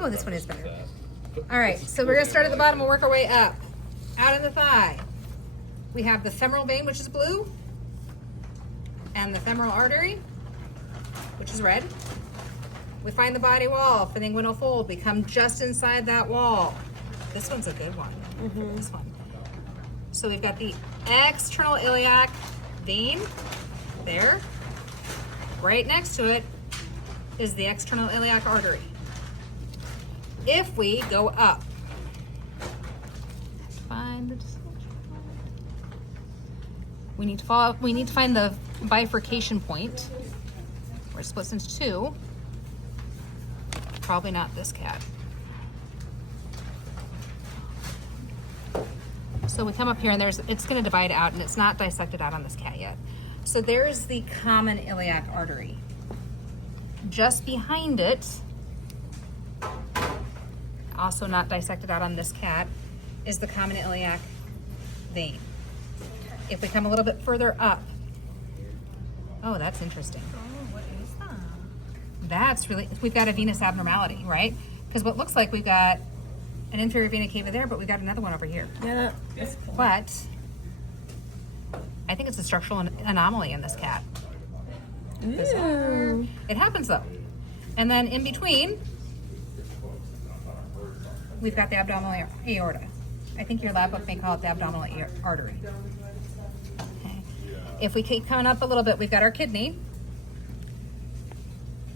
Oh, this one is better. All right, so we're gonna start at the bottom and work our way up. Out of the thigh, we have the femoral vein, which is blue, and the femoral artery, which is red. We find the body wall for the inguinal fold. We come just inside that wall. This one's a good one. This one. So we've got the external iliac vein there. Right next to it is the external iliac artery. If we go up, find the dissection. We need to find the bifurcation point where it splits into two. Probably not this cat. So we come up here and it's going to divide out, and it's not dissected out on this cat yet. So there's the common iliac artery. Just behind it, also not dissected out on this cat, is the common iliac vein. If we come a little bit further up, oh, that's interesting. Oh, what is that? That's really, we've got a venous abnormality, right? Because what looks like we've got an inferior vena cava there, but we've got another one over here. Yeah, that's cool. But I think it's a structural anomaly in this cat. Ooh. It happens though. And then in between, we've got the abdominal aorta. I think your lab book may call it the abdominal artery. Okay. If we keep coming up a little bit, we've got our kidney.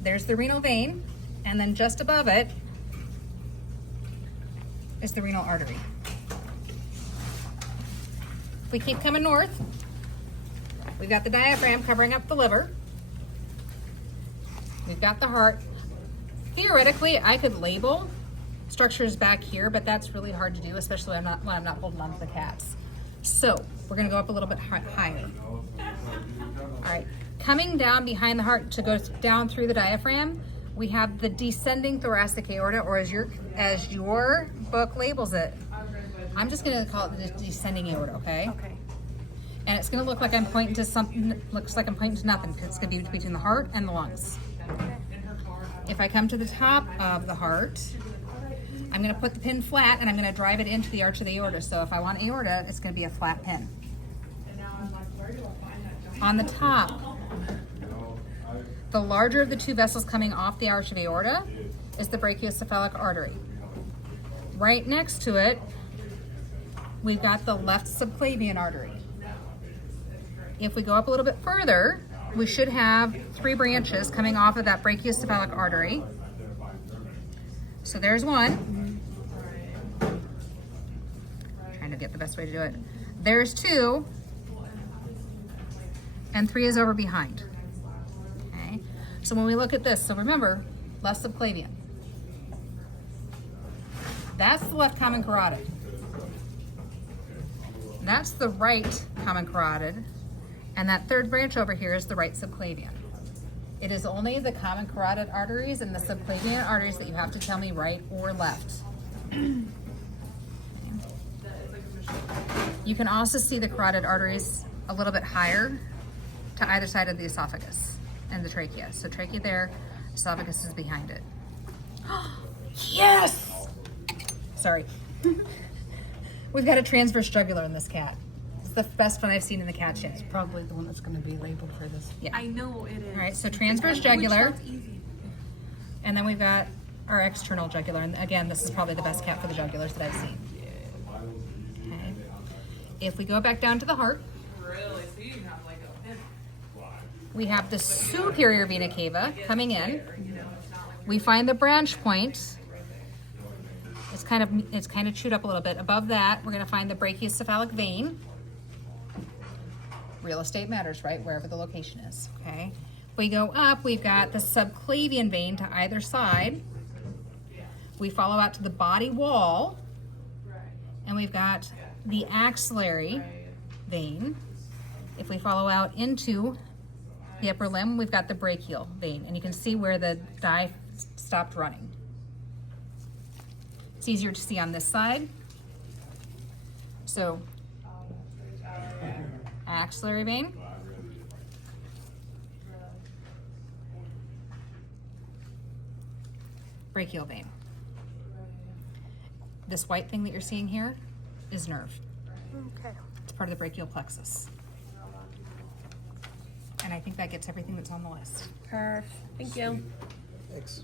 There's the renal vein, and then just above it is the renal artery. If we keep coming north, we've got the diaphragm covering up the liver. We've got the heart. Theoretically, I could label structures back here, but that's really hard to do, especially when I'm not holding on to the cats. So we're gonna go up a little bit higher. All right, coming down behind the heart to go down through the diaphragm, we have the descending thoracic aorta, or as your book labels it, I'm just gonna call it the descending aorta, okay? Okay. And it's gonna look like I'm pointing to something, looks like I'm pointing to nothing, because it's gonna be between the heart and the lungs. If I come to the top of the heart, I'm gonna put the pin flat and I'm gonna drive it into the arch of the aorta. So if I want aorta, it's gonna be a flat pin. On the top, the larger of the two vessels coming off the arch of aorta is the brachiocephalic artery. Right next to it, we've got the left subclavian artery. If we go up a little bit further, we should have three branches coming off of that brachiocephalic artery. So there's one. Trying to get the best way to do it. There's two. And three is over behind. Okay. So when we look at this, so remember, left subclavian. That's the left common carotid. That's the right common carotid. And that third branch over here is the right subclavian. It is only the common carotid arteries and the subclavian arteries that you have to tell me right or left. You can also see the carotid arteries a little bit higher to either side of the esophagus and the trachea. So trachea there, esophagus is behind it. Yes! Sorry. We've got a transverse jugular in this cat. It's the best one I've seen in the cat yet. It's probably the one that's going to be labeled for this. Yeah. I know it is. All right, so transverse jugular. Which sounds easy. And then we've got our external jugular. And again, this is probably the best cat for the jugulars that I've seen. Okay. If we go back down to the heart, Really? So you have like a pin. we have the superior vena cava coming in. We find the branch point. It's kind of chewed up a little bit. Above that, we're going to find the brachiocephalic vein. Real estate matters, right? Wherever the location is. Okay. If we go up, we've got the subclavian vein to either side. We follow out to the body wall, and we've got the axillary vein. If we follow out into the upper limb, we've got the brachial vein, and you can see where the dye stopped running. It's easier to see on this side. So, axillary vein, brachial vein. This white thing that you're seeing here is nerve. Okay. It's part of the brachial plexus. And I think that gets everything that's on the list. Perfect. Thank you. Thanks.